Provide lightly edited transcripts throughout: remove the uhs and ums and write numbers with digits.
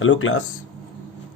Hello class,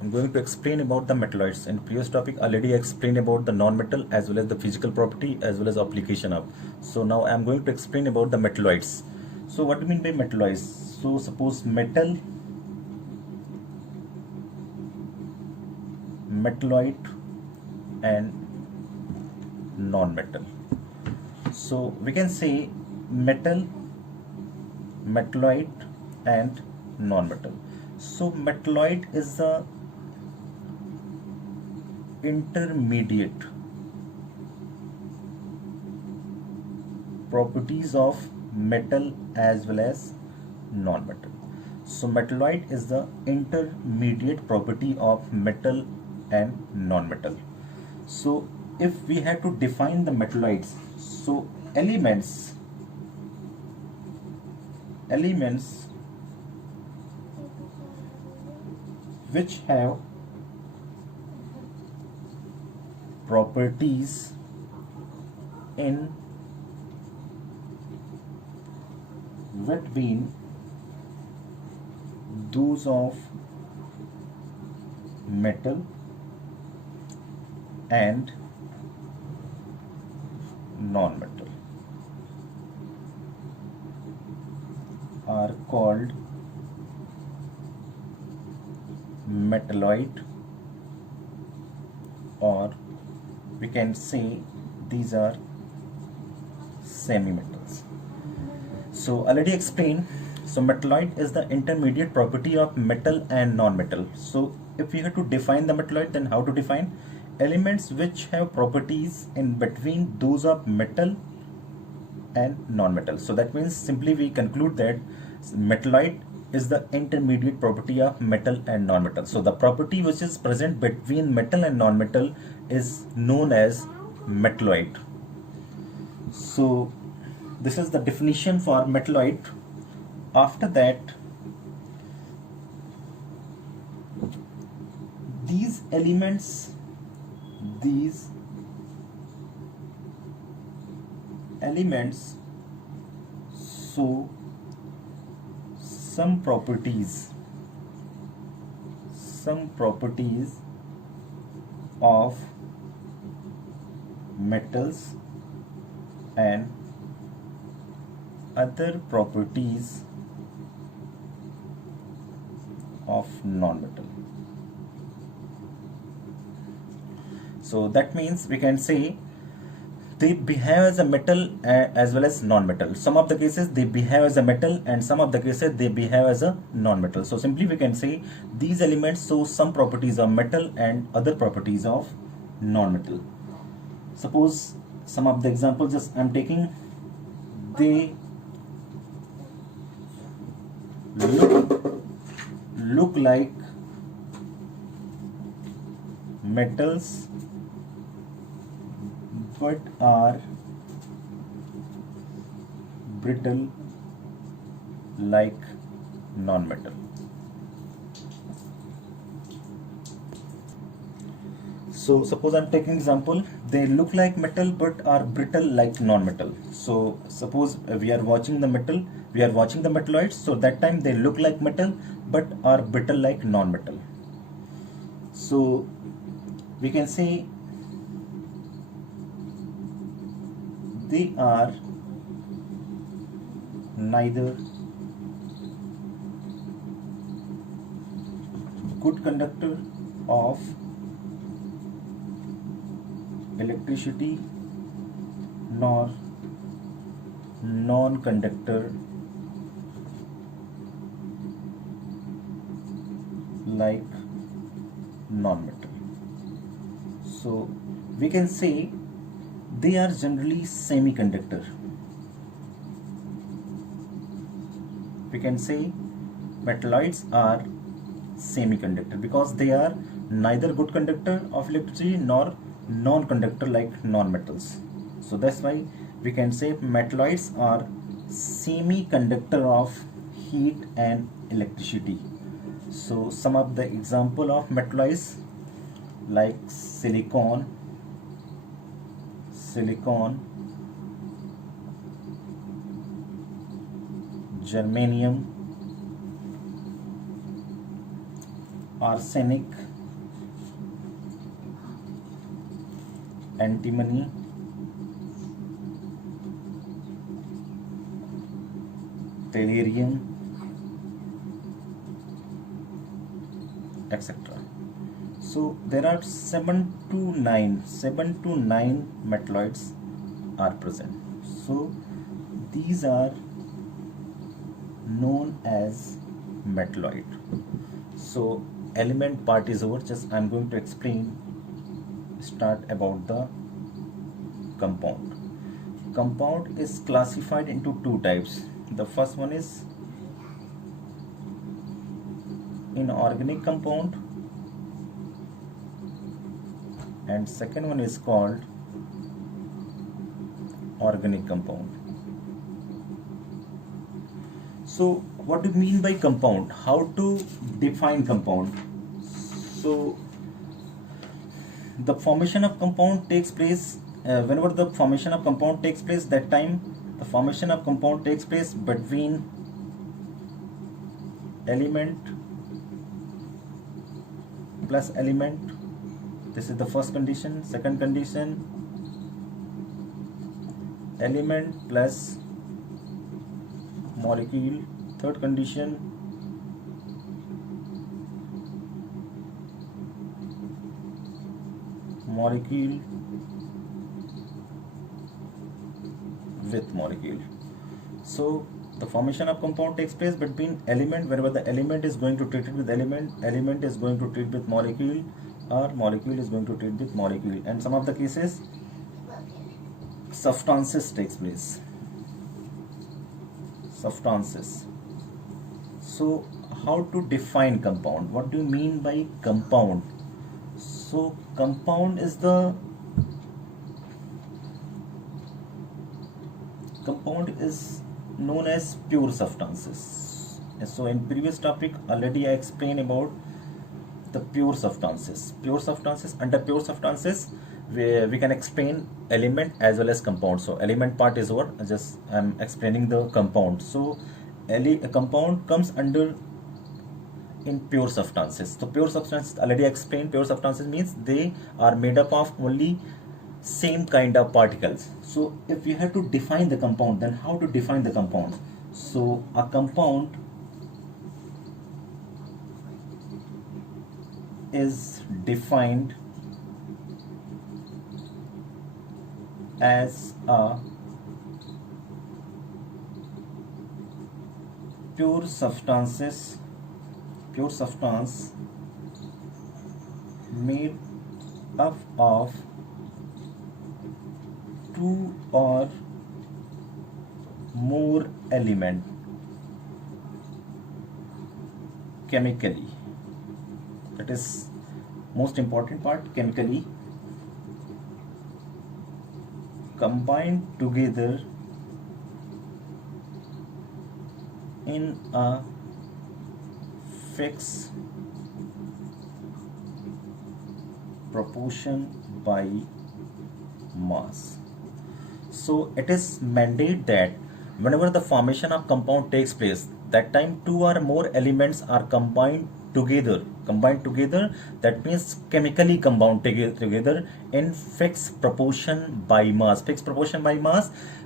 I'm going to explain about the metalloids. In previous topic already I explained about the non-metal as well as the physical property as well as application of. So now I'm going to explain about the metalloids. So what do you mean by metalloids? So suppose metal, metalloid and non-metal. So we can say metal, metalloid and non-metal. So metalloid is the intermediate properties of metal as well as non-metal. So metalloid is the intermediate property of metal and non-metal. So if we had to define the metalloids, so elements which have properties in between those of metal and non-metal are called metalloid, or we can say these are semi-metals. So already explained. So metalloid is the intermediate property of metal and non-metal. So if we have to define the metalloid, then how to define? Elements which have properties in between those of metal and non-metal. So that means simply we conclude that metalloid is the intermediate property of metal and non-metal. So the property which is present between metal and non-metal is known as metalloid. So this is the definition for metalloid. After that, these elements show some properties of metals and other properties of non-metal. So that means we can say they behave as a metal as well as non-metal. Some of the cases they behave as a metal and some of the cases they behave as a non-metal. So simply we can say these elements show some properties of metal and other properties of non-metal. Suppose some of the examples just I'm taking, they look like metals but are brittle like non-metal. So suppose I'm taking example, they look like metal but are brittle like non-metal. So suppose we are watching the metalloids, so that time they look like metal but are brittle like non-metal. So we can say they are neither good conductor of electricity nor non-conductor like non-metal. So we can say they are generally semiconductor. We can say metalloids are semiconductor because they are neither good conductor of electricity nor non-conductor like non-metals. So that's why we can say metalloids are semiconductor of heat and electricity. So some of the example of metalloids like silicon, germanium, arsenic, antimony, tellurium, etc. So there are 7 to 9 metalloids are present. So these are known as metalloid. So element part is over. Just I'm going to start about the compound. Compound is classified into two types. The first one is inorganic compound, and second one is called organic compound. So what do you mean by compound? How to define compound? So the formation of compound takes place whenever the formation of compound takes place, that time the formation of compound takes place between element plus element. This is the first condition. Second condition, element plus molecule. Third condition, molecule with molecule. So the formation of compound takes place between element, whenever the element is going to treat it with element, element is going to treat with molecule, or molecule is going to treat with molecule. And some of the cases, substances takes place. Substances. So how to define compound? What do you mean by compound? So compound is known as pure substances. So in previous topic already I explained about the pure substances. Under pure substances we can explain element as well as compound. So element part is over. I'm explaining the compound. So a compound comes under in pure substances. So pure substances already explained. Pure substances means they are made up of only same kind of particles. So if we have to define the compound, then how to define the compound? So a compound is defined as a pure substance made up of two or more elements chemically. That is most important part. Chemically combined together in a fixed proportion by mass. So it is mandate that whenever the formation of compound takes place, that time two or more elements are combined together. That means chemically combined together in fixed proportion by mass.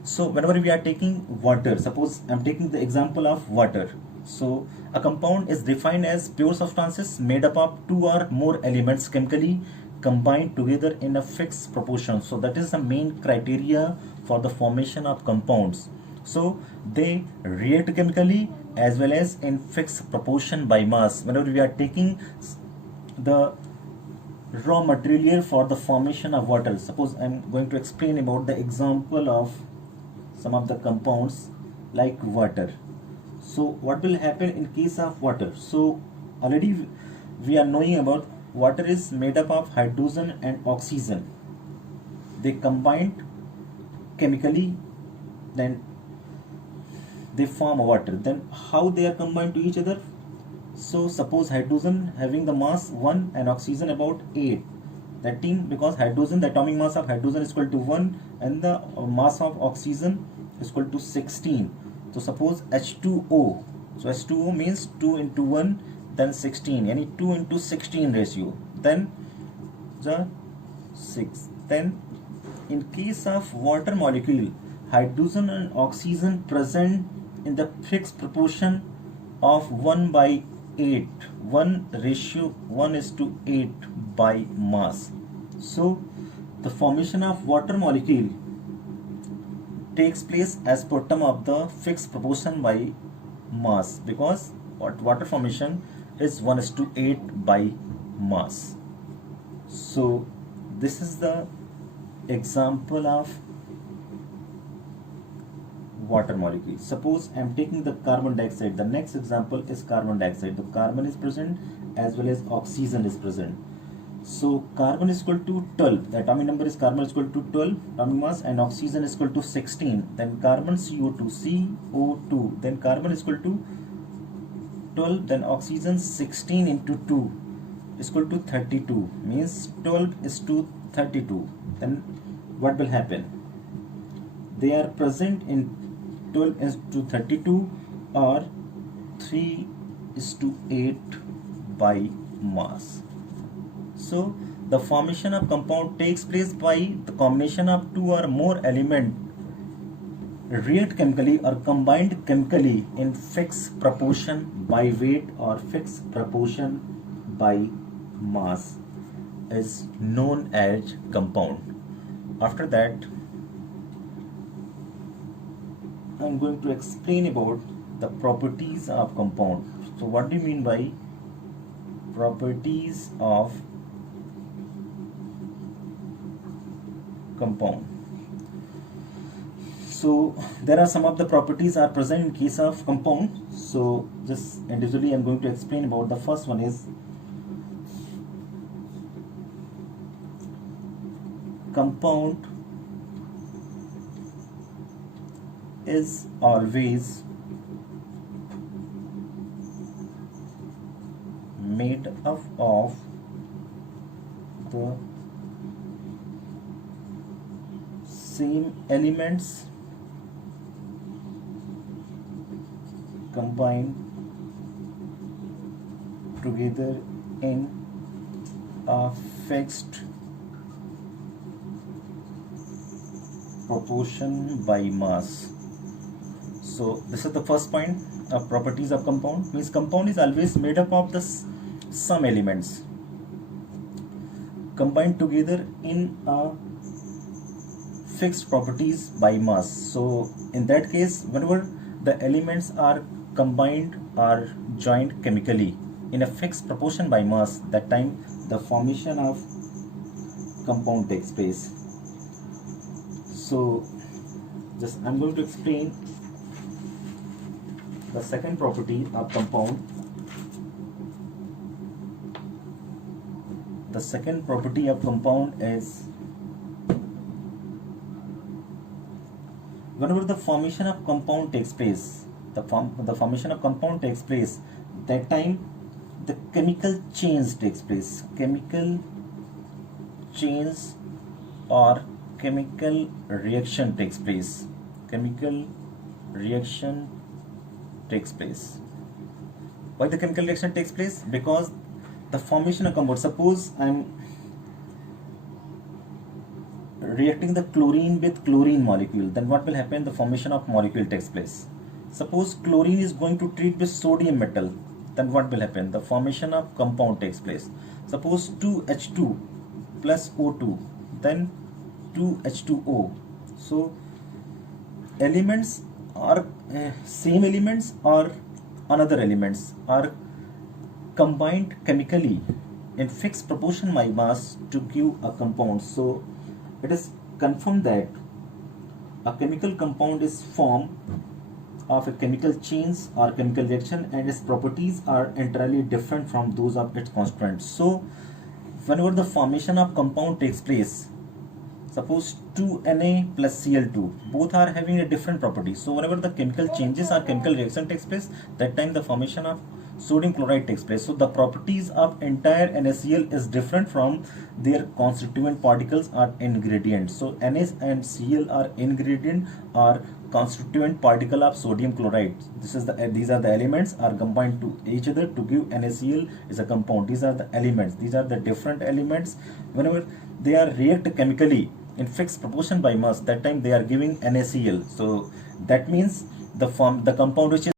So whenever we are taking water, suppose I'm taking the example of water. So a compound is defined as pure substances made up of two or more elements chemically combined together in a fixed proportion. So that is the main criteria for the formation of compounds. So they react chemically as well as in fixed proportion by mass. Whenever we are taking the raw material for the formation of water, suppose I'm going to explain about the example of some of the compounds like water. So what will happen in case of water? So already we are knowing about water is made up of hydrogen and oxygen. They combined chemically, then they form water. Then how they are combined to each other? So suppose hydrogen having the mass 1 and oxygen about 8. That means because hydrogen, the atomic mass of hydrogen is equal to 1 and the mass of oxygen is equal to 16. So suppose H2O. So H2O means 2 into 1 then 16, any 2 into 16 ratio, then the 6. Then in case of water molecule, hydrogen and oxygen present in the fixed proportion of 1 by 8, 1 ratio 1 is to 8 by mass. So the formation of water molecule takes place as per term of the fixed proportion by mass, because water formation is 1 is to 8 by mass. So this is the example of water molecule. Suppose I am taking the carbon dioxide. The next example is carbon dioxide. The carbon is present as well as oxygen is present. So carbon is equal to 12. The atomic number is carbon is equal to 12 atomic mass, and oxygen is equal to 16. Then carbon CO2, CO2. Then carbon is equal to 12. Then oxygen 16 into 2 is equal to 32. Means 12 is to 32. Then what will happen? They are present in 12 is to 32 or 3 is to 8 by mass. So the formation of compound takes place by the combination of 2 or more elements react chemically or combined chemically in fixed proportion by weight or fixed proportion by mass is known as compound. After that, I am going to explain about the properties of compound. So what do you mean by properties of compound? So there are some of the properties are present in case of compound. So just individually I am going to explain about. The first one is compound is always made up of the same elements combined together in a fixed proportion by mass. So this is the first point of properties of compound. Means compound is always made up of the some elements combined together in a fixed properties by mass. So in that case, whenever the elements are combined or joined chemically in a fixed proportion by mass, that time the formation of compound takes place. So just I'm going to explain the second property of compound. The second property of compound is whenever the formation of compound takes place, the formation of compound takes place, that time the chemical change takes place. Chemical change or chemical reaction takes place. Chemical reaction takes place. Why the chemical reaction takes place? Because the formation of compound. Suppose I am reacting the chlorine with chlorine molecule, then what will happen? The formation of molecule takes place. Suppose chlorine is going to treat with sodium metal, then what will happen? The formation of compound takes place. Suppose 2H2 plus O2, then 2H2O. So elements are same elements or another elements are combined chemically in fixed proportion by mass to give a compound. So it is confirmed that a chemical compound is formed of a chemical change or chemical reaction, and its properties are entirely different from those of its constituents. So whenever the formation of compound takes place, suppose 2Na plus Cl2, both are having a different property. So whenever the chemical changes or chemical reaction takes place, that time the formation of sodium chloride takes place. So the properties of entire NaCl is different from their constituent particles or ingredients. So Na and Cl are ingredient or constituent particle of sodium chloride. These are the elements are combined to each other to give NaCl is a compound. These are the elements. These are the different elements. Whenever they are react chemically in fixed proportion by mass, that time they are giving NaCl. So that means the compound which is